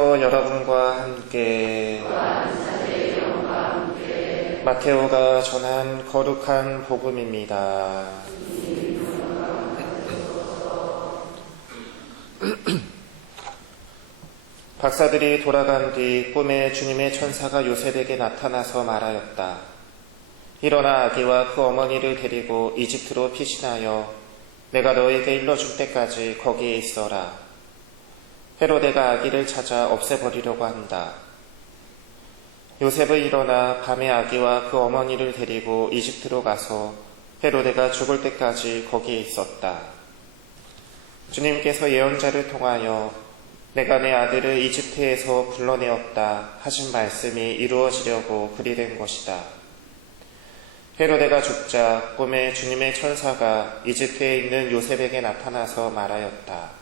여러분과 함께 마테오가 전한 거룩한 복음입니다. 박사들이 돌아간 뒤 꿈에 주님의 천사가 요셉에게 나타나서 말하였다. 일어나 아기와 그 어머니를 데리고 이집트로 피신하여 내가 너에게 일러줄 때까지 거기에 있어라. 헤로데가 아기를 찾아 없애버리려고 한다. 요셉은 일어나 밤에 아기와 그 어머니를 데리고 이집트로 가서 헤로데가 죽을 때까지 거기에 있었다. 주님께서 예언자를 통하여 내가 내 아들을 이집트에서 불러내었다 하신 말씀이 이루어지려고 그리 된 것이다. 헤로데가 죽자 꿈에 주님의 천사가 이집트에 있는 요셉에게 나타나서 말하였다.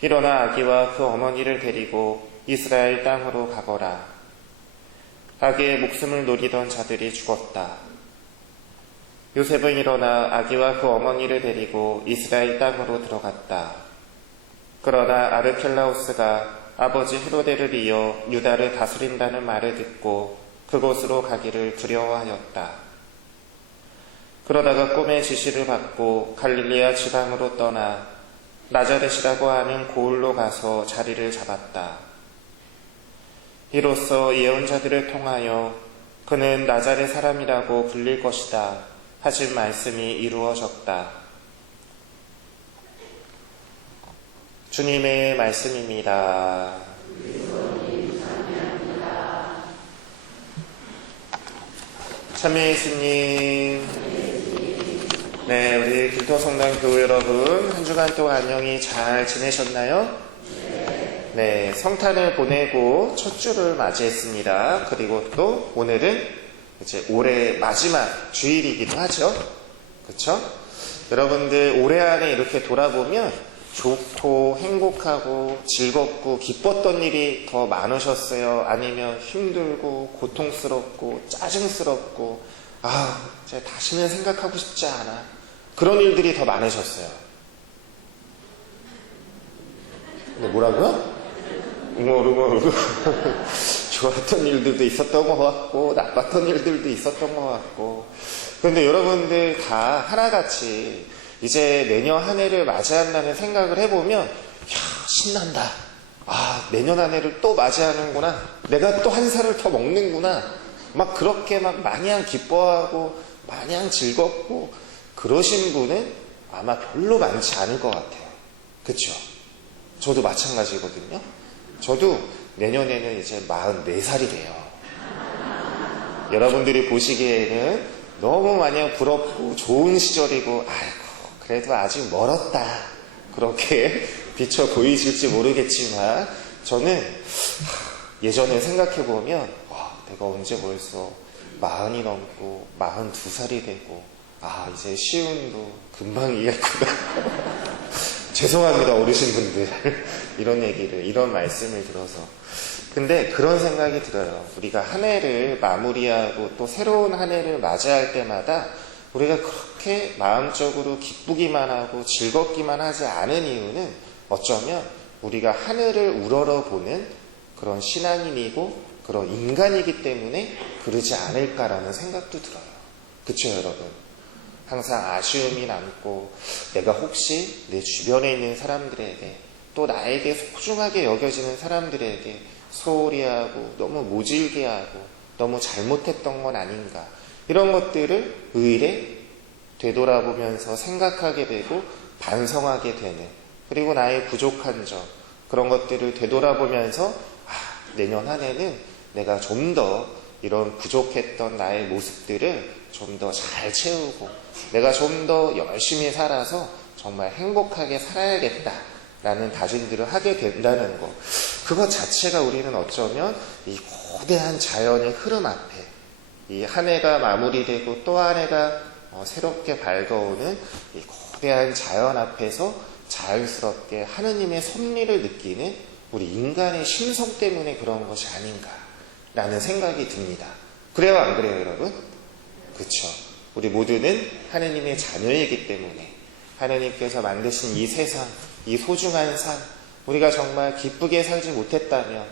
일어나 아기와 그 어머니를 데리고 이스라엘 땅으로 가거라. 아기의 목숨을 노리던 자들이 죽었다. 요셉은 일어나 아기와 그 어머니를 데리고 이스라엘 땅으로 들어갔다. 그러나 아르켈라우스가 아버지 헤로데를 이어 유다를 다스린다는 말을 듣고 그곳으로 가기를 두려워하였다. 그러다가 꿈의 지시를 받고 갈릴리아 지방으로 떠나 나자렛이라고 하는 고을로 가서 자리를 잡았다. 이로써 예언자들을 통하여 그는 나자렛 사람이라고 불릴 것이다 하신 말씀이 이루어졌다. 주님의 말씀입니다. 참여 예수님. 네, 우리 길토성당 교회 여러분, 한 주간 동안 안녕히 잘 지내셨나요? 네, 성탄을 보내고 첫 주를 맞이했습니다. 그리고 또 오늘은 이제 올해 마지막 주일이기도 하죠. 그렇죠? 여러분들 올해 안에 이렇게 돌아보면 좋고 행복하고 즐겁고 기뻤던 일이 더 많으셨어요? 아니면 힘들고 고통스럽고 짜증스럽고 이제 다시는 생각하고 싶지 않아, 그런 일들이 더 많으셨어요? 근데 뭐라고요? 웅얼웅얼 좋았던 일들도 있었던 것 같고 나빴던 일들도 있었던 것 같고. 그런데 여러분들 다 하나같이 이제 내년 한 해를 맞이한다는 생각을 해보면 신난다. 내년 한 해를 또 맞이하는구나. 내가 또 한 살을 더 먹는구나. 막 그렇게 막 마냥 기뻐하고 마냥 즐겁고 그러신 분은 아마 별로 많지 않을 것 같아요. 그렇죠? 저도 마찬가지거든요. 저도 내년에는 이제 44살이 돼요. 여러분들이 보시기에는 너무 마냥 부럽고 좋은 시절이고 그래도 아직 멀었다 그렇게 비춰 보이실지 모르겠지만, 저는 예전에 생각해보면 내가 언제 벌써 40이 넘고 42살이 되고 이제 시운도 금방 이겠구나. 죄송합니다 어르신분들. 이런 말씀을 들어서. 근데 그런 생각이 들어요. 우리가 한 해를 마무리하고 또 새로운 한 해를 맞이할 때마다 우리가 그렇게 마음적으로 기쁘기만 하고 즐겁기만 하지 않은 이유는 어쩌면 우리가 하늘을 우러러보는 그런 신앙인이고 그런 인간이기 때문에 그러지 않을까라는 생각도 들어요. 그쵸 여러분? 항상 아쉬움이 남고 내가 혹시 내 주변에 있는 사람들에게 또 나에게 소중하게 여겨지는 사람들에게 소홀히 하고 너무 모질게 하고 너무 잘못했던 건 아닌가, 이런 것들을 의례 되돌아보면서 생각하게 되고 반성하게 되는, 그리고 나의 부족한 점, 그런 것들을 되돌아보면서 내년 한 해는 내가 좀 더 이런 부족했던 나의 모습들을 좀 더 잘 채우고 내가 좀 더 열심히 살아서 정말 행복하게 살아야겠다라는 다짐들을 하게 된다는 것, 그것 자체가 우리는 어쩌면 이 거대한 자연의 흐름 앞에 이 한 해가 마무리되고 또 한 해가 새롭게 밝아오는 이 거대한 자연 앞에서 자연스럽게 하느님의 섭리를 느끼는 우리 인간의 심성 때문에 그런 것이 아닌가라는 생각이 듭니다. 그래요 안 그래요 여러분? 그렇죠. 우리 모두는 하느님의 자녀이기 때문에 하느님께서 만드신 이 세상, 이 소중한 삶, 우리가 정말 기쁘게 살지 못했다면,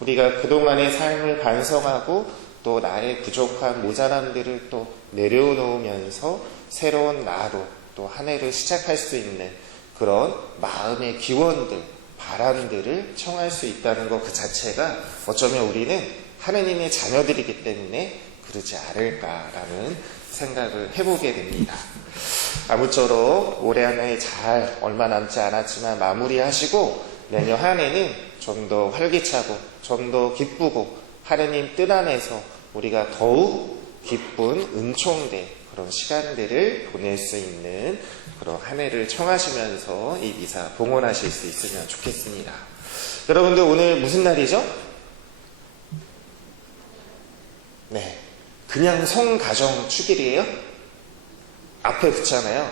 우리가 그동안의 삶을 반성하고 또 나의 부족한 모자람들을 또 내려놓으면서 새로운 나로 또 한 해를 시작할 수 있는 그런 마음의 기원들, 바람들을 청할 수 있다는 것 그 자체가 어쩌면 우리는 하느님의 자녀들이기 때문에 그러지 않을까라는 생각을 해보게 됩니다. 아무쪼록 올해 한 해 잘 얼마 남지 않았지만 마무리하시고 내년 한 해는 좀 더 활기차고 좀 더 기쁘고 하느님 뜻 안에서 우리가 더욱 기쁜 은총된 그런 시간들을 보낼 수 있는 그런 한 해를 청하시면서 이 미사 봉헌하실 수 있으면 좋겠습니다. 여러분들 오늘 무슨 날이죠? 네, 그냥 성가정 축일이에요? 앞에 붙잖아요.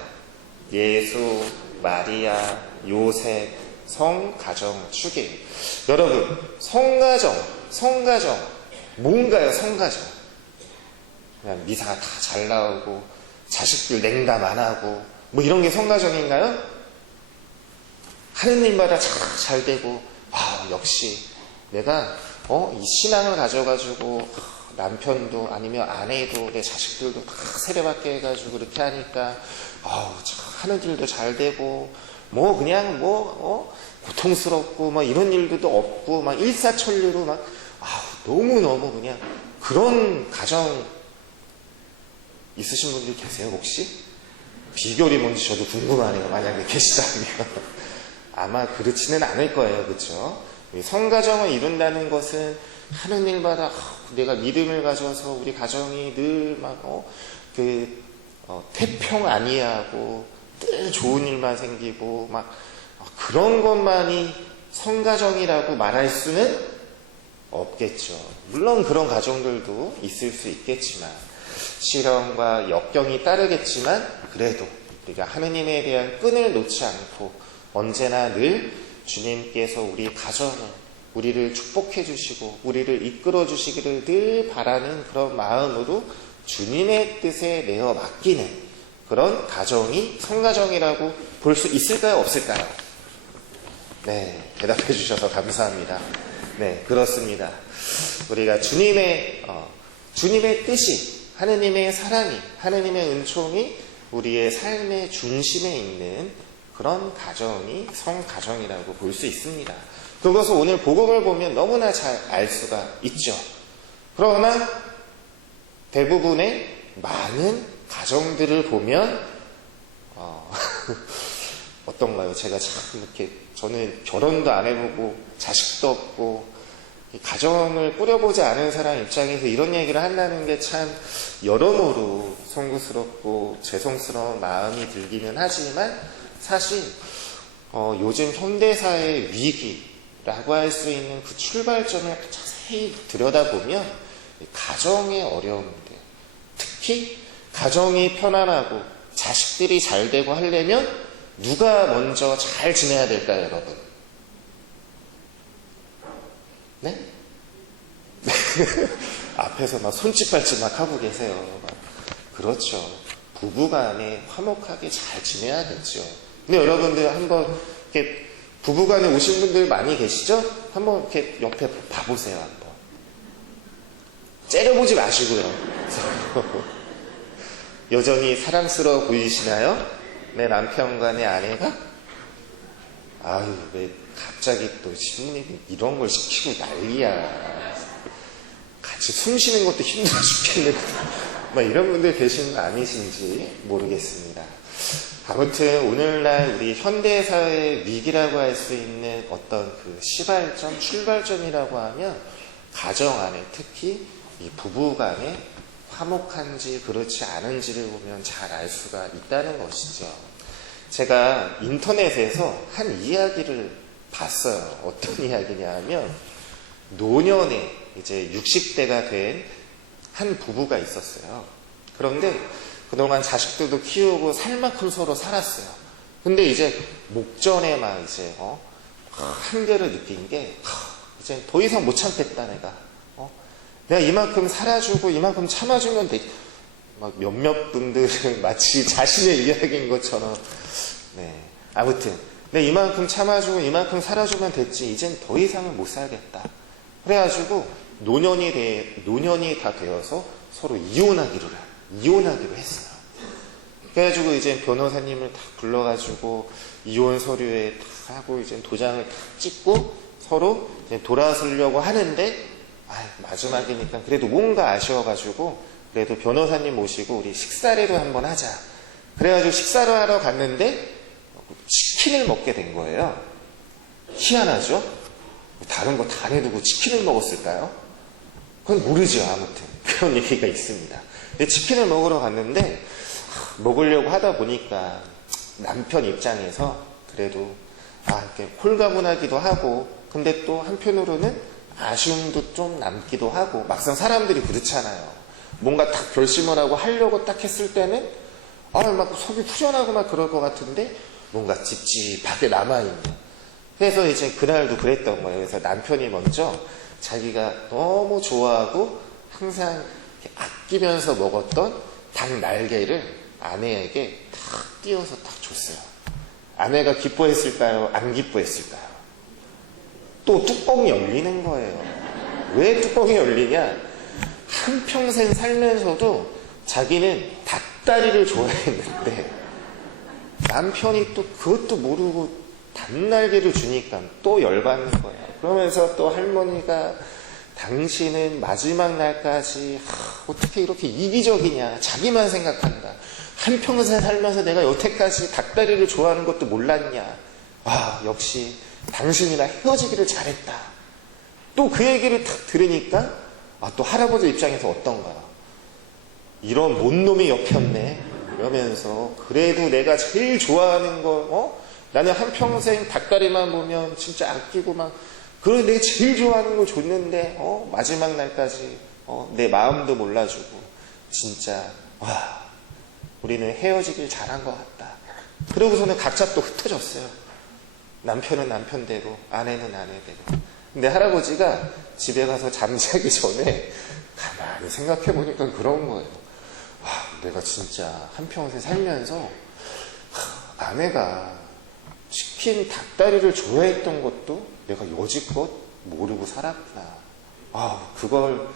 예수, 마리아, 요셉, 성가정 축일. 여러분, 성가정 뭔가요? 성가정 그냥 미사 다 잘 나오고 자식들 냉담 안 하고 뭐 이런 게 성가정인가요? 하느님마다 잘 되고 역시 내가 이 신앙을 가져가지고 남편도 아니면 아내도 내 자식들도 다 세례받게 해가지고 그렇게 하니까 하는 일도 잘 되고 뭐 그냥 고통스럽고 막 이런 일도 없고 막 일사천리로 막 너무너무 그냥 그런 가정 있으신 분들 계세요 혹시? 비결이 뭔지 저도 궁금하네요. 만약에 계시다면 아마 그렇지는 않을 거예요. 그렇죠? 성가정을 이룬다는 것은 하는 일마다 내가 믿음을 가져서 우리 가정이 늘 태평 아니하고 늘 좋은 일만 생기고 막 그런 것만이 성가정이라고 말할 수는 없겠죠. 물론 그런 가정들도 있을 수 있겠지만 시련과 역경이 따르겠지만 그래도 우리가 하느님에 대한 끈을 놓지 않고 언제나 늘 주님께서 우리 가정을 우리를 축복해 주시고 우리를 이끌어 주시기를 늘 바라는 그런 마음으로 주님의 뜻에 내어 맡기는 그런 가정이 성가정이라고 볼 수 있을까요? 없을까요? 네, 대답해 주셔서 감사합니다. 네, 그렇습니다. 우리가 주님의 뜻이, 하느님의 사랑이, 하느님의 은총이 우리의 삶의 중심에 있는 그런 가정이 성가정이라고 볼 수 있습니다. 그것을 오늘 복음을 보면 너무나 잘 알 수가 있죠. 그러나 대부분의 많은 가정들을 보면 어떤가요? 제가 참 이렇게 저는 결혼도 안 해보고 자식도 없고 가정을 꾸려보지 않은 사람 입장에서 이런 얘기를 한다는 게 참 여러모로 송구스럽고 죄송스러운 마음이 들기는 하지만 사실 요즘 현대사의 위기라고 할 수 있는 그 출발점을 자세히 들여다보면 가정의 어려움들, 특히 가정이 편안하고 자식들이 잘 되고 하려면 누가 먼저 잘 지내야 될까요, 여러분? 네? 앞에서 막 손짓발짓 막 하고 계세요. 그렇죠. 부부간에 화목하게 잘 지내야겠죠. 근데 여러분들 한번 이렇게 부부간에 오신 분들 많이 계시죠? 한번 이렇게 옆에 봐보세요. 한번 째려보지 마시고요. 여전히 사랑스러워 보이시나요? 내 남편과 내 아내가? 아유, 왜 갑자기 또 신부님 이런 걸 시키고 난리야. 같이 숨 쉬는 것도 힘들어 죽겠는데 막 이런 분들 계시는 거 아니신지 모르겠습니다. 아무튼 오늘날 우리 현대사회의 위기라고 할 수 있는 어떤 그 시발점, 출발점이라고 하면 가정 안에 특히 이 부부 간에 화목한지 그렇지 않은지를 보면 잘 알 수가 있다는 것이죠. 제가 인터넷에서 한 이야기를 봤어요. 어떤 이야기냐 하면 노년에 이제 60대가 된 한 부부가 있었어요. 그런데 그동안 자식들도 키우고 살 만큼 서로 살았어요. 근데 이제 목전에 막 이제 한계를 느낀 게 이제 더 이상 못 참겠다 내가. 내가 이만큼 살아주고 이만큼 참아주면 돼. 막 몇몇 분들은 마치 자신의 이야기인 것처럼. 네. 아무튼 내 이만큼 참아주고 이만큼 살아주면 됐지. 이젠 더 이상은 못 살겠다. 그래가지고 노년이 다 되어서 서로 이혼하기로 했어요. 그래가지고 이제 변호사님을 딱 불러가지고 이혼 서류에 딱 하고 이제 도장을 딱 찍고 서로 이제 돌아서려고 하는데 마지막이니까 그래도 뭔가 아쉬워가지고 그래도 변호사님 모시고 우리 식사라도 한번 하자. 그래가지고 식사를 하러 갔는데 치킨을 먹게 된 거예요. 희한하죠? 다른 거 다 내두고 치킨을 먹었을까요? 그건 모르죠. 아무튼 그런 얘기가 있습니다. 치킨을 먹으러 갔는데 먹으려고 하다 보니까 남편 입장에서 그래도 이렇게 홀가분하기도 하고 근데 또 한편으로는 아쉬움도 좀 남기도 하고 막상 사람들이 그렇잖아요. 뭔가 딱 결심을 하고 하려고 딱 했을 때는 막 속이 후련하고 막 그럴 것 같은데 뭔가 찝찝하게 남아있는. 그래서 이제 그날도 그랬던 거예요. 그래서 남편이 먼저 자기가 너무 좋아하고 항상 아끼면서 먹었던 닭 날개를 아내에게 탁 띄워서 딱 줬어요. 아내가 기뻐했을까요? 안 기뻐했을까요? 또 뚜껑이 열리는 거예요. 왜 뚜껑이 열리냐? 한평생 살면서도 자기는 닭다리를 좋아했는데 남편이 또 그것도 모르고 닭날개를 주니까 또 열받는 거예요. 그러면서 또 할머니가 당신은 마지막 날까지 어떻게 이렇게 이기적이냐. 자기만 생각한다. 한평생 살면서 내가 여태까지 닭다리를 좋아하는 것도 몰랐냐. 역시 당신이랑 헤어지기를 잘했다. 또 그 얘기를 딱 들으니까 또 할아버지 입장에서 어떤가. 이런 못놈이 엮였네. 이러면서 그래도 내가 제일 좋아하는 거 나는 한평생 닭다리만 보면 진짜 아끼고 그런 내가 제일 좋아하는 걸 줬는데 마지막 날까지 내 마음도 몰라주고 진짜 우리는 헤어지길 잘한 것 같다. 그러고서는 각자 또 흩어졌어요. 남편은 남편대로 아내는 아내대로. 근데 할아버지가 집에 가서 잠자기 전에 가만히 생각해보니까 그런 거예요. 내가 진짜 한평생 살면서 아내가 치킨 닭다리를 좋아했던 것도 내가 여지껏 모르고 살았구나. 그걸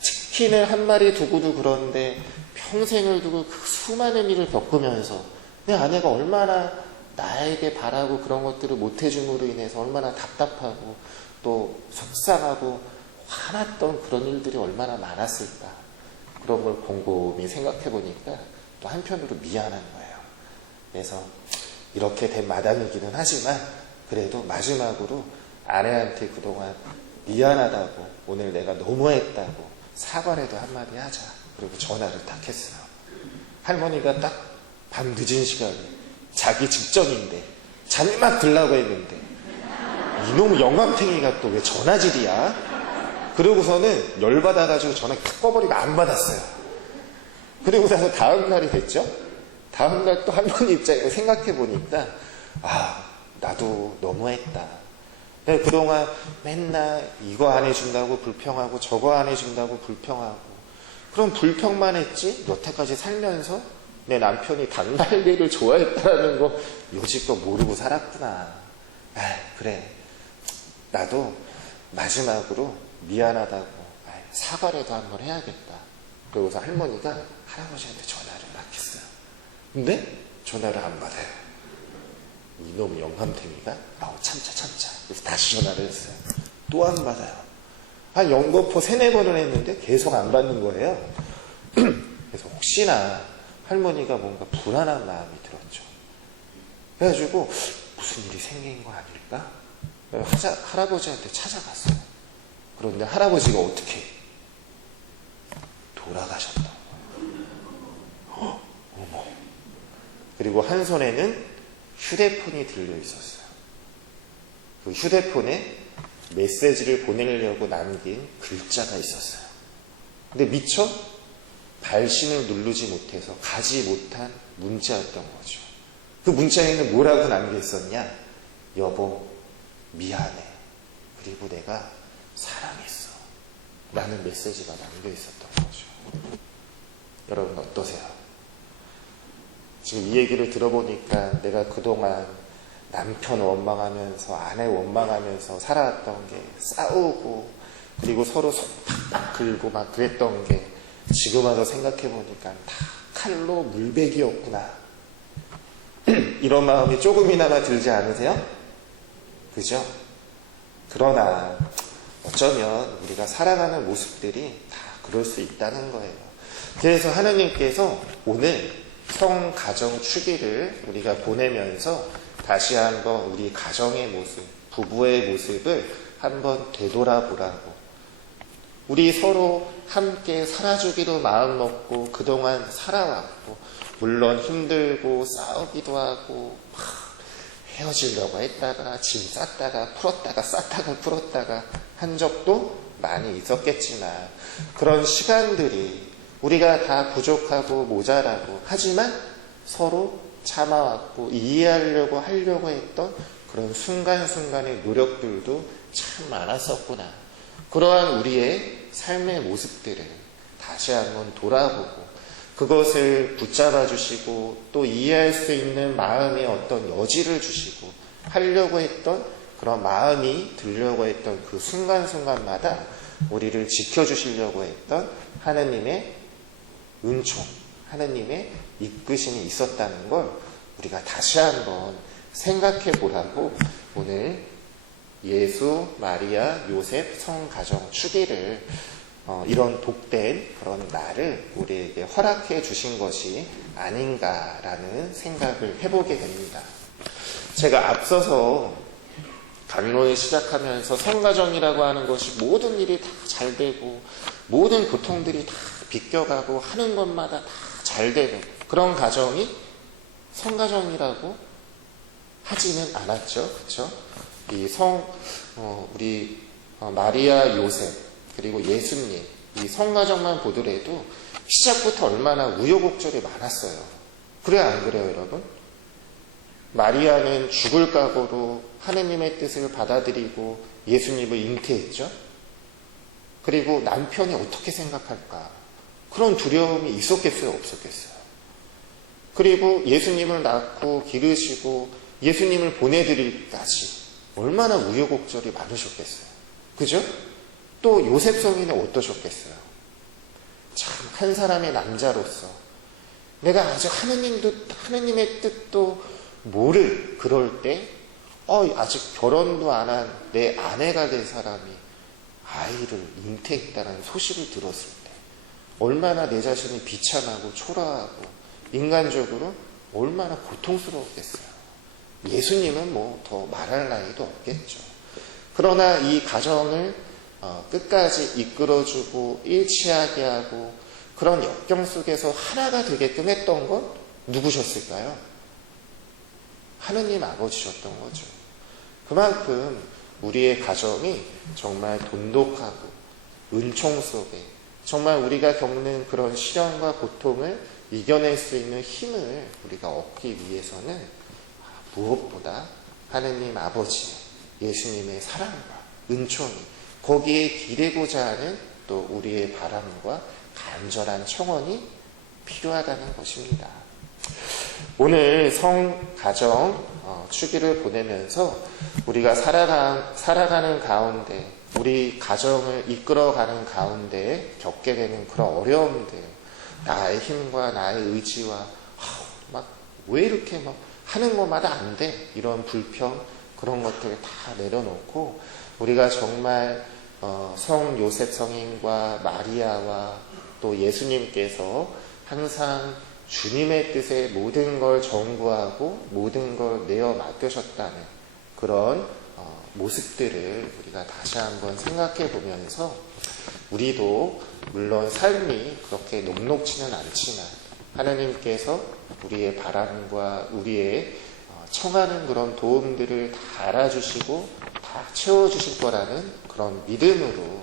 치킨을 한 마리 두고도 그런데 평생을 두고 그 수많은 일을 겪으면서 내 아내가 얼마나 나에게 바라고 그런 것들을 못해줌으로 인해서 얼마나 답답하고 또 속상하고 화났던 그런 일들이 얼마나 많았을까. 그런 걸 곰곰이 생각해 보니까 또 한편으로 미안한 거예요. 그래서 이렇게 된 마당이기는 하지만 그래도 마지막으로 아내한테 그동안 미안하다고 오늘 내가 너무했다고 사과라도 한마디 하자. 그리고 전화를 딱 했어요. 할머니가 딱 밤 늦은 시간에 자기 직전인데 잠이 막 들라고 했는데 이놈 영감탱이가 또 왜 전화질이야? 그러고서는 열받아가지고 전화 탁 꺼버리고 안 받았어요. 그리고 나서 다음 날이 됐죠. 다음 날 또 할머니 입장에서 생각해보니까 나도 너무했다. 그동안 맨날 이거 안 해준다고 불평하고 저거 안 해준다고 불평하고 그럼 불평만 했지 여태까지 살면서 내 남편이 닭날개를 좋아했다는 거 여지껏 모르고 살았구나. 그래 나도 마지막으로 미안하다고 사과라도 한번 해야겠다. 그러고서 할머니가 할아버지한테 전화를 막 했어요. 근데 전화를 안 받아요. 이놈 영감탱이가 참자. 그래서 다시 전화를 했어요. 또 안 받아요. 한 연거푸 3-4번을 했는데 계속 안 받는 거예요. 그래서 혹시나 할머니가 뭔가 불안한 마음이 들었죠. 그래가지고 무슨 일이 생긴 거 아닐까? 할아버지한테 찾아갔어요. 그런데 할아버지가 어떻게 돌아가셨던 거예요. 어머. 그리고 한 손에는 휴대폰이 들려 있었어요. 그 휴대폰에 메시지를 보내려고 남긴 글자가 있었어요. 근데 미처 발신을 누르지 못해서 가지 못한 문자였던 거죠. 그 문자에는 뭐라고 남겨 있었냐? 여보, 미안해. 그리고 내가 사랑했어. 라는 메시지가 남겨 있었던 거죠. 여러분 어떠세요? 지금 이 얘기를 들어보니까 내가 그동안 남편 원망하면서 아내 원망하면서 살아왔던 게 싸우고 그리고 서로 속 팍팍 긁고 막 그랬던 게 지금 와서 생각해보니까 다 칼로 물베기였구나. 이런 마음이 조금이나마 들지 않으세요? 그죠? 그러나 어쩌면 우리가 살아가는 모습들이 다 그럴 수 있다는 거예요. 그래서 하나님께서 오늘 성가정 추기를 우리가 보내면서 다시 한번 우리 가정의 모습, 부부의 모습을 한번 되돌아보라고, 우리 서로 함께 살아주기로 마음먹고 그동안 살아왔고, 물론 힘들고 싸우기도 하고 막 헤어지려고 했다가 짐 쌌다가 풀었다가 쌌다가 풀었다가 한 적도 많이 있었겠지만, 그런 시간들이 우리가 다 부족하고 모자라고 하지만 서로 참아왔고 하려고 했던 그런 순간순간의 노력들도 참 많았었구나. 그러한 우리의 삶의 모습들을 다시 한번 돌아보고 그것을 붙잡아 주시고 또 이해할 수 있는 마음의 어떤 여지를 주시고 하려고 했던 그런 마음이 들려고 했던 그 순간순간마다 우리를 지켜주시려고 했던 하나님의 은총, 하나님의 이끄심이 있었다는 걸 우리가 다시 한번 생각해 보라고 오늘 예수, 마리아, 요셉 성가정 추기를 이런 복된 그런 날을 우리에게 허락해 주신 것이 아닌가라는 생각을 해보게 됩니다. 제가 앞서서 강론을 시작하면서 성가정이라고 하는 것이 모든 일이 다 잘 되고 모든 고통들이 다 비껴가고 하는 것마다 다 잘 되는 그런 가정이 성가정이라고 하지는 않았죠. 그렇죠? 우리 마리아, 요셉 그리고 예수님 이 성가정만 보더라도 시작부터 얼마나 우여곡절이 많았어요. 그래요, 안 그래요, 여러분? 마리아는 죽을 각오로 하느님의 뜻을 받아들이고 예수님을 잉태했죠. 그리고 남편이 어떻게 생각할까? 그런 두려움이 있었겠어요, 없었겠어요? 그리고 예수님을 낳고 기르시고 예수님을 보내드릴까지 얼마나 우여곡절이 많으셨겠어요. 그죠? 또 요셉 성인은 어떠셨겠어요? 참 한 사람의 남자로서 내가 아직 하느님의 뜻도 모를 그럴 때 아직 결혼도 안 한 내 아내가 될 사람이 아이를 잉태했다는 소식을 들었을 때 얼마나 내 자신이 비참하고 초라하고 인간적으로 얼마나 고통스러웠겠어요. 예수님은 뭐 더 말할 나위도 없겠죠. 그러나 이 가정을 끝까지 이끌어주고 일치하게 하고 그런 역경 속에서 하나가 되게끔 했던 건 누구셨을까요? 하느님 아버지셨던 거죠. 그만큼 우리의 가정이 정말 돈독하고 은총 속에 정말 우리가 겪는 그런 시련과 고통을 이겨낼 수 있는 힘을 우리가 얻기 위해서는 무엇보다 하느님 아버지 예수님의 사랑과 은총이 거기에 기대고자 하는 또 우리의 바람과 간절한 청원이 필요하다는 것입니다. 오늘 성가정 추기를 보내면서 우리가 살아가는 가운데 우리 가정을 이끌어가는 가운데 겪게 되는 그런 어려움들, 나의 힘과 나의 의지와 왜 이렇게 막 하는 것마다 안 돼, 이런 불평 그런 것들을 다 내려놓고 우리가 정말 성 요셉 성인과 마리아와 또 예수님께서 항상 주님의 뜻에 모든 걸 전구하고 모든 걸 내어 맡으셨다는 그런 모습들을 우리가 다시 한번 생각해 보면서 우리도 물론 삶이 그렇게 녹록지는 않지만 하나님께서 우리의 바람과 우리의 청하는 그런 도움들을 다 알아주시고 다 채워주실 거라는 그런 믿음으로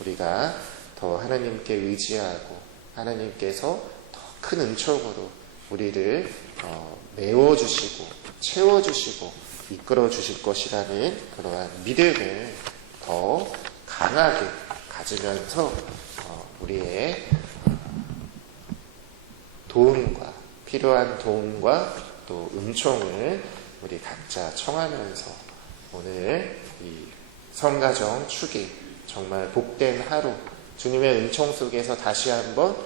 우리가 더 하나님께 의지하고 하나님께서 큰 은총으로 우리를 메워주시고 채워주시고 이끌어주실 것이라는 그러한 믿음을 더 강하게 가지면서 우리의 도움과 필요한 도움과 또 은총을 우리 각자 청하면서 오늘 이 성가정 축일 정말 복된 하루, 주님의 은총 속에서 다시 한번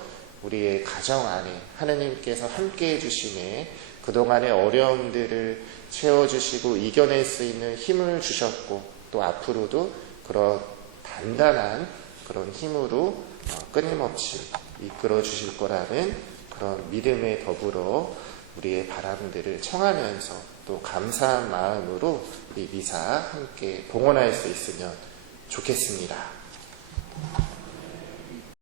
우리의 가정 안에 하느님께서 함께 해주시네 그동안의 어려움들을 채워주시고 이겨낼 수 있는 힘을 주셨고 또 앞으로도 그런 단단한 그런 힘으로 끊임없이 이끌어 주실 거라는 그런 믿음에 더불어 우리의 바람들을 청하면서 또 감사한 마음으로 이 미사 함께 봉헌할 수 있으면 좋겠습니다.